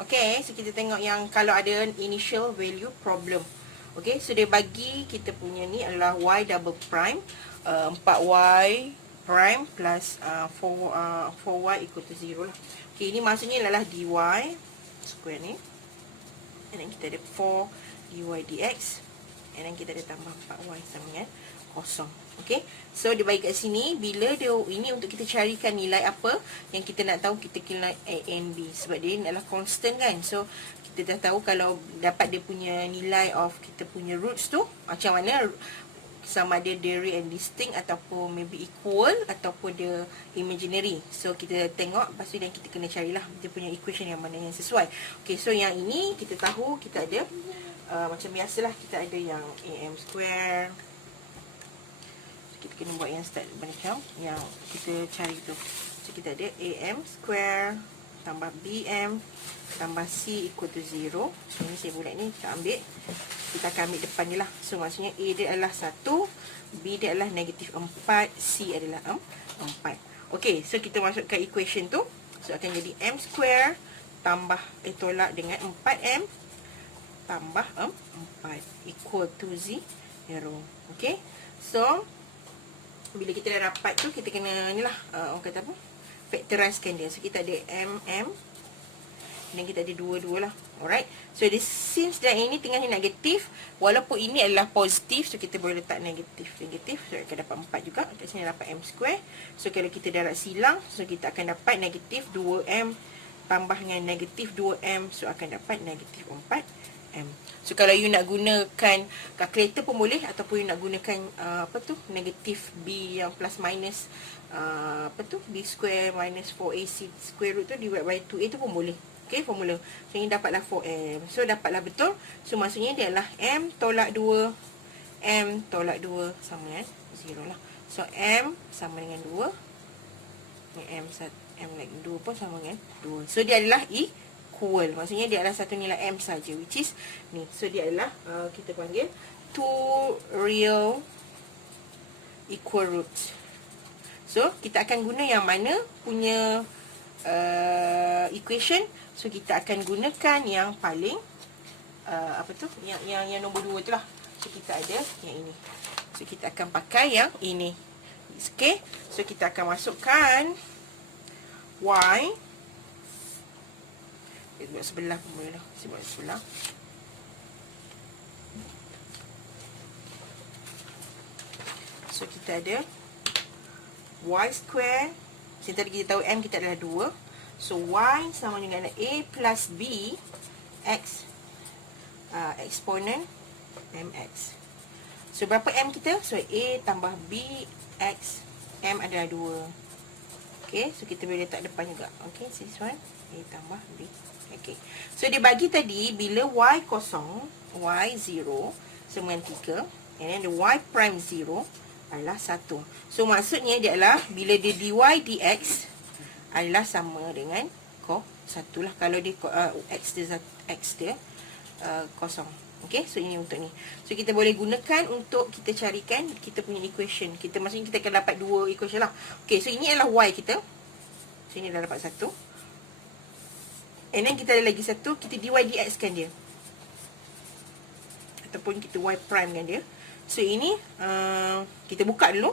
Okay, so kita tengok yang kalau ada initial value problem. Okay, so dia bagi kita punya ni adalah y double prime 4y prime plus 4y equal to 0 lah. Okay, ini maksudnya adalah dy square ni. And then kita ada 4 dy dx. And then kita ada tambah 4y sama dengan kosong. Okay, so dia bagi kat sini. Bila dia, ini untuk kita carikan nilai apa yang kita nak tahu, kita nilai a and b. Sebab dia ni adalah constant kan. So kita dah tahu kalau dapat dia punya nilai of kita punya roots tu macam mana, sama ada dia real and distinct ataupun maybe equal ataupun dia imaginary. So kita tengok, lepas tu dan kita kena carilah dia punya equation yang mana yang sesuai. Okay, so yang ini kita tahu kita ada macam biasalah, kita ada yang am square. Kita kena buat yang start macam yang kita cari tu. So kita ada am square tambah bm tambah c equal to 0. So ni saya bulat ni, kita ambil, kita akan ambil depan dia lah. So maksudnya a dia adalah 1, b dia adalah negatif 4, c adalah 4. Okay, so kita masukkan equation tu. So akan jadi m square tambah tolak dengan 4m tambah 4 equal to 0. Okay, so bila kita dah dapat tu, kita kena ni lah, orang kata apa, factorizekan dia. So kita ada mm dan kita ada 2 lah. Alright, so since dah ini tengah ni negatif, walaupun ini adalah positif, so kita boleh letak negatif. So akan dapat 4 juga. Kat sini dapat m square. So kalau kita darab silang, so kita akan dapat negatif 2m tambah dengan negatif 2m, so akan dapat negatif 4m. So kalau you nak gunakan kalkulator pun boleh, ataupun you nak gunakan negatif b yang plus minus b square minus 4ac square root tu divide by 2a tu pun boleh. Okay, formula. So ini dapatlah 4m. So dapatlah betul. So maksudnya dia adalah m tolak 2, m tolak 2 sama dengan 0 lah. So m sama dengan 2, m lagi 2 pun sama dengan 2. So dia adalah equal. Maksudnya dia adalah satu nilai m saja, which is ni. So dia adalah kita panggil two real equal roots. So kita akan guna yang mana punya equation. So kita akan gunakan yang paling yang nombor 2 tu lah. So kita ada yang ini. So kita akan pakai yang ini. Okay, so kita akan masukkan y. Kita buat sebelah pun boleh lah. Saya buat sebelah. So kita ada y square. Jadi tadi kita tahu m kita adalah 2. So y sama dengan a plus b x eksponen mx. So berapa m kita? So a tambah b x, m adalah 2. Okay, so kita boleh letak depan juga. Okay, this one a tambah b. Okay, so dia bagi tadi bila y kosong, y 0 sama dengan 3, and then the y prime 0 adalah 1. So maksudnya dia adalah bila dia dy dx adalah sama dengan 1 lah. Kalau dia x dia kosong. Okay, so ini untuk ni. So kita boleh gunakan untuk kita carikan kita punya equation. Maksudnya kita akan dapat 2 equation lah. Okay, so ini adalah y kita. So ini dah dapat 1. And then kita ada lagi satu, kita dy dx kan dia, ataupun kita y prime kan dia. So ini kita buka dulu.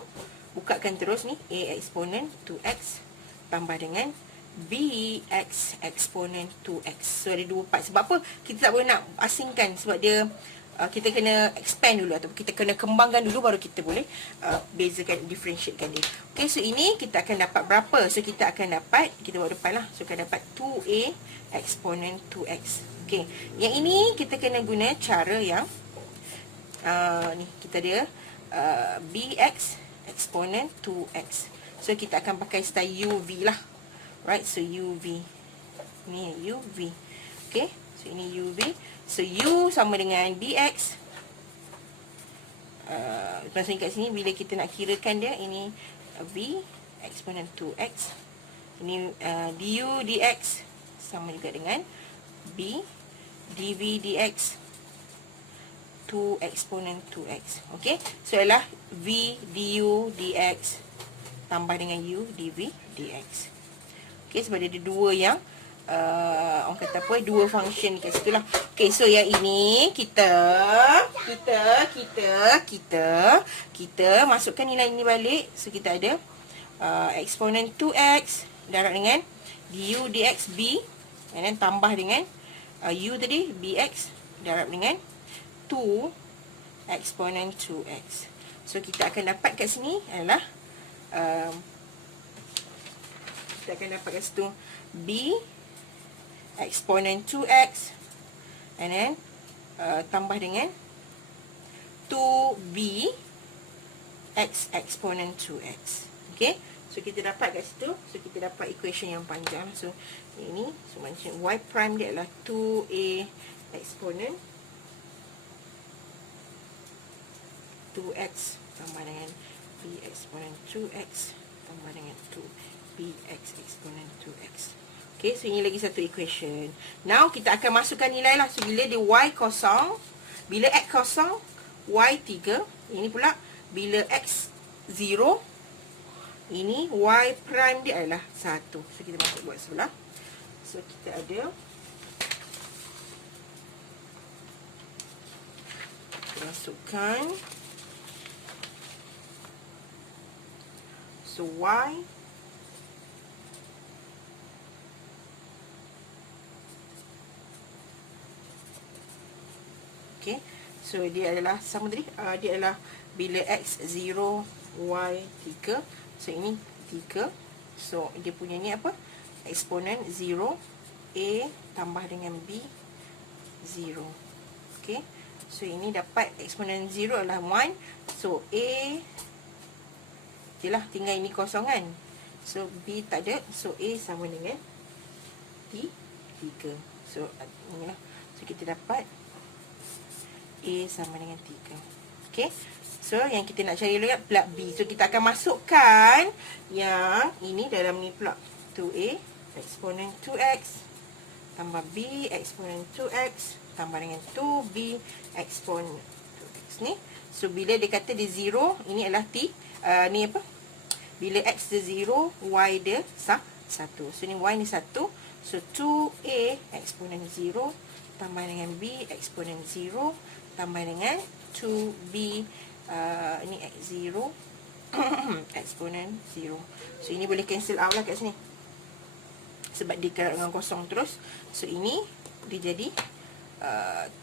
Bukakan terus ni, a eksponen 2x tambah dengan bx eksponen 2x. So ada 2 part. Sebab apa? Kita tak boleh nak asingkan. Sebab dia kita kena expand dulu, atau kita kena kembangkan dulu, baru kita boleh bezakan, differentiatekan dia. Okay, so ini kita akan dapat berapa? So kita akan dapat, kita buat depan lah. So akan dapat 2a eksponen 2x. Okay, yang ini kita kena guna cara yang ni, kita ada bx eksponen 2x. So kita akan pakai style UV lah. Right, so UV. Ni UV. Okay, so ini UV. So U sama dengan dx. Maksudnya kat sini bila kita nak kirakan dia, ini V eksponen 2x. Ini du dx sama juga dengan B dv dx 2 eksponen 2x. Okay, so adalah V du dx tambah dengan U dv dx. Okay, sebab dia ada 2 yang orang kata apa, dua function kat situ lah. Okay, so yang ini kita masukkan nilai ini balik. So kita ada eksponen 2x darab dengan du dx b, and then tambah dengan u tadi bx darab dengan 2 eksponen 2x. So kita akan dapat kat sini adalah kita akan dapat kat situ b eksponen 2x, and then tambah dengan 2b x eksponen 2x. Okay, so kita dapat kat situ. So kita dapat equation yang panjang. So ini, so macam y prime dia adalah 2a eksponen 2x tambah dengan b eksponen 2x tambah dengan 2bx eksponen 2x. Okay, so ini lagi satu equation. Now, kita akan masukkan nilai lah. So, bila dia y kosong, bila x kosong, y 3. Ini pula, bila x 0, ini y prime dia adalah 1. So, kita masuk buat sebelah. So, kita ada, kita masukkan. So, y okay, so dia adalah sama tadi, dia adalah bila x 0, y 3. So ini 3. So dia punya ni apa? Eksponen 0, a tambah dengan b 0. Okay, so ini dapat eksponen 0 adalah 1. So a jelah tinggal ini kosong kan. So b tak ada. So a sama dengan 3. So inilah. So kita dapat a sama dengan 3. Okay, so yang kita nak cari dulu plug b. So kita akan masukkan yang ini dalam ni pula, 2a eksponen 2x tambah b eksponen 2x tambah dengan 2b eksponen 2x ni. So bila dia kata dia 0, ini adalah ni apa, bila x dia 0, y dia 1. So ni y ni 1. So 2a eksponen 0 tambah dengan b eksponen 0 tambah dengan 2b ni x0 eksponen 0. So ini boleh cancel out lah kat sini, sebab dia kerap dengan kosong terus. So ini dia jadi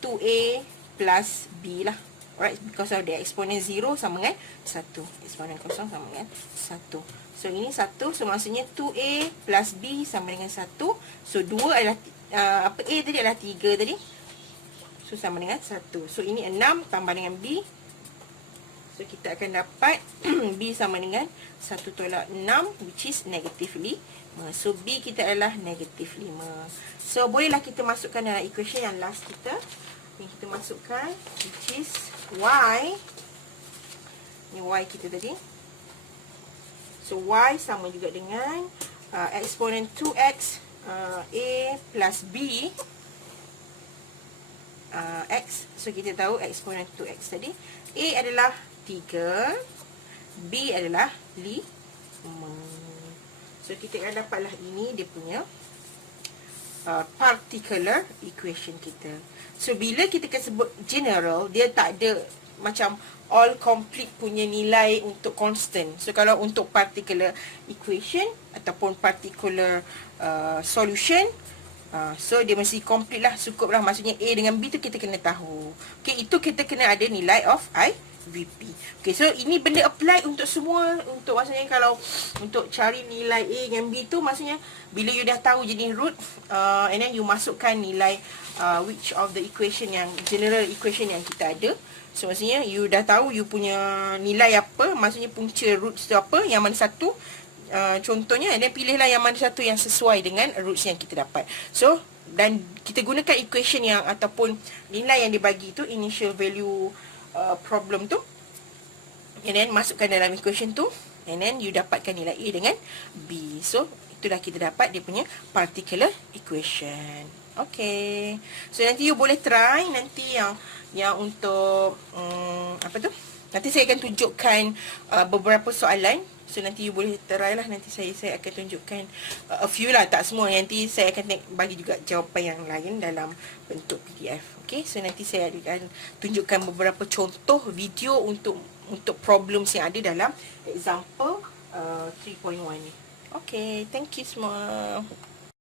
2a plus b lah. Alright, because of the eksponen 0 sama dengan 1. Eksponen kosong sama dengan 1. So ini 1. So maksudnya 2a plus b sama dengan 1. So 2 adalah apa, a tadi adalah 3 tadi. So sama dengan 1. So ini 6 tambah dengan b. So kita akan dapat b sama dengan 1 tolak 6, which is negative 5. So b kita adalah negative 5. So bolehlah kita masukkan dalam equation yang last kita. Yang kita masukkan, which is y. Ni y kita tadi. So y sama juga dengan eksponen 2x a plus b x. So kita tahu eksponen 2x tadi, a adalah 3, b adalah 5. So kita akan dapatlah ini dia punya particular equation kita. So bila kita sebut general, dia tak ada macam all complete punya nilai untuk constant. So kalau untuk particular equation ataupun particular solution, so dia mesti complete lah, cukup lah. Maksudnya A dengan B tu kita kena tahu. Okay, itu kita kena ada nilai of IVP. Okay, so ini benda apply untuk semua. Untuk maksudnya kalau untuk cari nilai A dengan B tu, maksudnya bila you dah tahu jenis root, and then you masukkan nilai which of the equation yang general equation yang kita ada. So maksudnya you dah tahu you punya nilai apa, maksudnya punca roots tu apa, yang mana satu. Contohnya, dan pilihlah yang mana satu yang sesuai dengan roots yang kita dapat. So, dan kita gunakan equation yang ataupun nilai yang dibagi tu, initial value problem tu, and then masukkan dalam equation tu, and then you dapatkan nilai A dengan B. So, itulah kita dapat dia punya particular equation. Okay, so nanti you boleh try nanti yang untuk apa tu, nanti saya akan tunjukkan beberapa soalan So nanti you boleh try lah. Nanti saya akan tunjukkan a few lah, tak semua. Nanti saya akan bagi juga jawapan yang lain dalam bentuk PDF. Okay, so nanti saya akan tunjukkan beberapa contoh video untuk problems yang ada dalam example 3.1 ni. Okay, thank you semua.